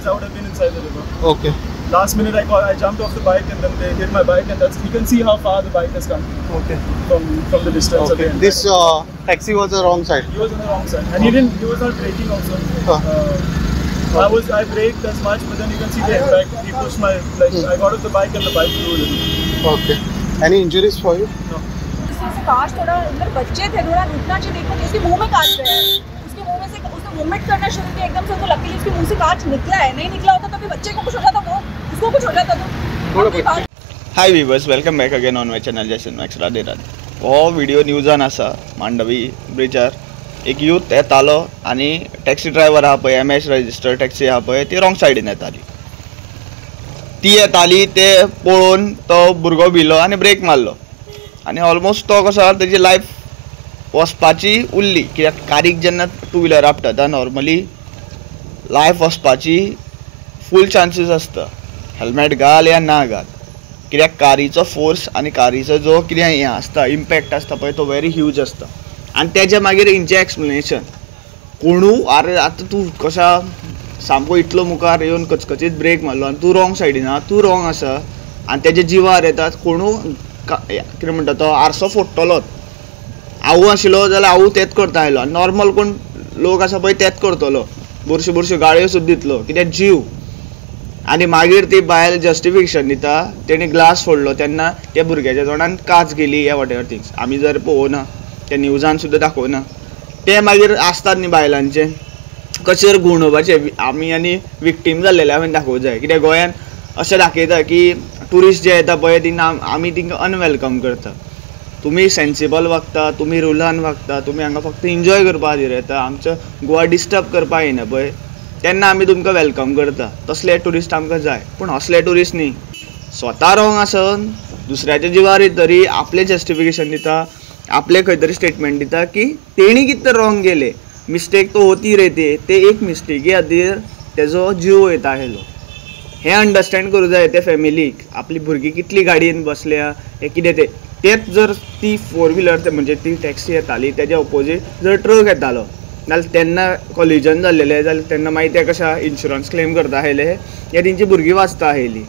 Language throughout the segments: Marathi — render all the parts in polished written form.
otherwise I would have been inside the river. Okay. Last minute I jumped off the bike and then they hit my bike, and you can see how far the bike has come. Okay. From the distance. Okay. This taxi was the wrong side. He was on the wrong side, and he was not braking also. I braked as much, but then you can see the impact. He pushed my I got off the bike and the bike flew a little. Okay. Any injuries for you? No. इसमें कांच थोड़ा अंदर बच्चे थे, थोड़ा रुकना चाहिए। देखो इसके मुंह में कांच गया है, उसके मुंह में से उसने वोमिट करना शुरू किया एकदम से, तो लकीली उसके मुंह से कांच निकला है। नहीं निकला होता तो फिर बच्चे को कुछ हो जाता, उसको कुछ हो जाता तो। हाय viewers, welcome back again on my channel Jason max Radhe Radhe. हो व्हिडिओ न्यूजान आसा. मांडवी ब्रिजार एक यूथ येतालो आनी टॅक्सी ड्रायव्हर आहा पळय, MS रजिस्टर टॅक्सी आहा पळय, ती रॉंग सायडीन येताली. ती येताली ते पळोवन तो भुरगो भिलो आनी ब्रेक मारलो आनी ऑलमोस्ट तो कसो तेजी लायफ वचपाची उरली. कित्याक कारीक जेन्ना टू व्हिलर आपटता नॉर्मली लायफ वचपाची फूल चान्सीस आसता. हेल्मेट घाल या ना घाल, कित्याक कारीचो फोर्स आनी कारीचो जो कितें हें आसता इम्पॅक्ट आसता पळय तो व्हेरी ह्यूज आसता. आनी तेजे मागीर हेंचें एक्सप्लेनेशन कोणू आरे आतां तूं कशा सामको इतलो मुखार येवन कचकचीत ब्रेक मारलो आनी तूं रॉंग सायडीन आहा, तूं रॉंग आसा आनी तेजे जिवार येतात. कोणू कितें म्हणटा तो आरसो फोडटलोच. हांव आशिल्लो जाल्यार हांव तेंच करता आयलो, नॉर्मल कोण लोक आसा पळय तेंच करतलो, बुरश्यो बुरश्यो गाळयो सुद्दां दितलो, कित्याक जीव. आनी मागीर ती बायल जस्टिफिकेशन दिता तेणी ग्लास फोडलो तेन्ना त्या भुरग्याच्या तोंडान काच गेली या वॉट एवर थिंग्स. आमी जर पळोवना ते न्यूजान सुद्दां दाखोवना, ते मागीर आसतात न्ही बायलांचे कशें गुणोवपाचे. आमी आनी विक्टीम जाल्लेले हांवें दाखोवंक जाय, कित्याक गोंयान अशें दाखयता की ट्युरिस्ट जे येता पळय तेन्ना आमी तांकां अनवेलकम करता. तुमी सेन्सिबल वागता, तुमी रुलान वागता, तुमी हांगा फक्त एन्जॉय करपा खातीर येता, आमचो गोवा डिस्टर्ब करपा येना पळय, तेन्ना आमी तुमकां वेलकम करता. तसले ट्युरिस्ट आमकां जाय. पूण असले ट्युरिस्ट न्ही, स्वता रॉंग आसन दुसऱ्याच्या जिवार येतरी आपलें जस्टिफिकेशन दिता, आपले खंय तरी स्टेटमेंट दिता की तेणी कितें रॉंग गेले, मिस्टेक तो होती रहते, ते एक मिस्टेकी खातीर तेजो जीव वयता आसलो. हें अंडरस्टँड करूं जाय ते फॅमिलीक. आपली भुरगीं कितली गाडयेन बसल्या हें कितें तेच जर ती फोर व्हिलर म्हणजे ती टॅक्सी येताली तेज्या ऑपोजीट जर ट्रक येतालो जाल्यार तेन्ना कॉलिजन जाल्लेलें जाल्यार तेन्ना मागीर ते कशा इन्शुरन्स क्लेम करता आसले या तेंची भुरगीं वाचता आसली.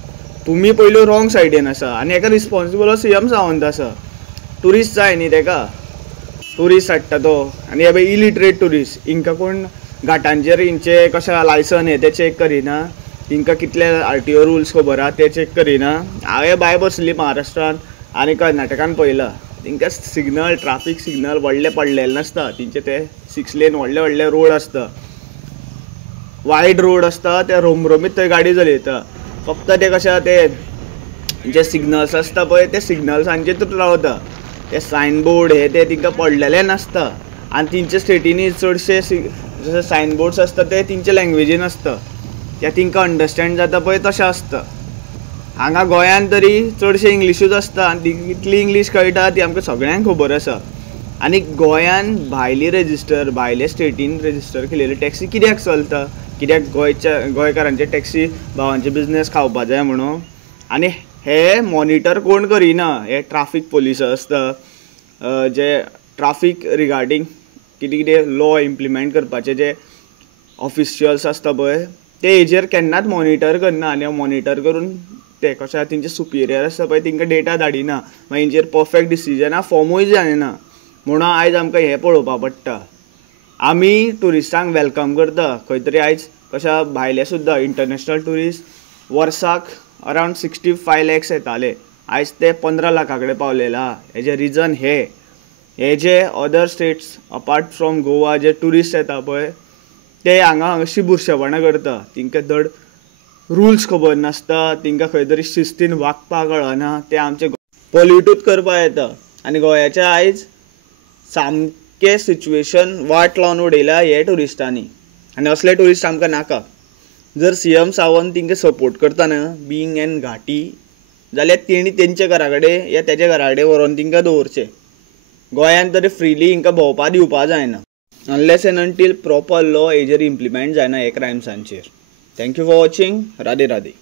तुमी पयलू रॉंग सायडीन आसा आनी हेका रिस्पॉन्सिबल CM सावंत आसा. ट्युरिस्ट जाय न्ही तेका, ट्युरिस्ट हाडटा तो आनी हे पळय इलिटरेट ट्युरिस्ट, हिंकां कोण घाटांचेर हिंचे कशें लायसन हें ते चॅक करिना, हिंकां कितले RTO रुल्स खबर आहा ते चॅक करिना. हांवें भायर बसली महाराष्ट्रान आनी कर्नाटकान पळयलां, तांकां सिग्नल ट्राफीक सिग्नल व्हडले पडलेले नासता. तेंचे ते 6 लेन व्हडले व्हडले रोड आसता, वायड रोड आसता, ते रोमरोमीत थंय गाडी चलयता. फक्त ते कशें ते जे सिग्नल्स आसता पळय ते सिग्नल्सांचेर रावता. ते सायनबोर्ड हे ते तांकां पडलेले नासता. आनी तेंचे स्टेटीनी चडशे जशे सायनबोर्ड्स आसता ते तेंचे लँग्वेजीन आसता, ते तांकां अंडरस्टँड जाता पळय तशें आसता. हांगा गोंयान तरी चडशे इंग्लिशूच आसता आनी कितली इंग्लीश कळटा ती आमकां सगळ्यांक खबर आसा. आनी गोंयान भायली रजिस्टर भायले स्टेटीन रजिस्टर केलेली टॅक्सी कित्याक चलता, कित्याक गोंयकारांचे टॅक्सी भावांचे बिजनेस खावपा जाय म्हणून. आनी हे मॉनिटर कोण करिना, हे ट्राफीक पुलीस आसता जे ट्राफीक रिगार्डींग कितें कितें लॉ इम्प्लिमेंट करपाचे जे ऑफिशियल्स आसता पळय ते हेजेर केन्नाच मॉनिटर करना. आनी मॉनिटर करून ते कशें तेंचे सुपिरियर आसता पळय तांकां डेटा धाडिना, मागीर हेंचेर परफेक्ट डिसिजनां फॉर्मूय जायना. म्हणून आयज आमकां हें पळोवपा पडटा. आमी ट्युरिस्टांक वेलकम करता खंय तरी. आयज कशा भायले सुद्दां इंटरनॅशनल ट्युरिस्ट वर्साक अरावंड 65 lakhs येताले, आयज ते 15 लाखा कडेन पावलेले आहा. हेजें रिजन हे जे other states apart from Goa जे ट्युरिस्ट येता पळय ते हांगा अशी बुरशेपणां करता. तांकां धड रुल्स खबर नासता, तांकां खंय तरी शिस्तीन वागपाक कळना, ते आमचे पोल्युटूच करपा येता. आनी गोंयाच्या आयज सामकें सिच्युएशन वाट लावन उडयल्या हे ट्युरिस्टांनी. आनी असले ट्युरिस्ट आमकां नाका. जर CM सावंत तांकां सपोर्ट करता न्हय बींग एन घाटी, जाल्यार तेणी तेंच्या घरा कडेन या तेज्या घरा कडेन व्हरोन तांकां दवरचें. गोंयान तरी फ्रिली हिंकां भोंवपा दिवपा जायना unless and until proper law हेजेर इम्प्लिमेंट जायना हे क्रायम्सांचेर. Thank you for watching. Radhe Radhe.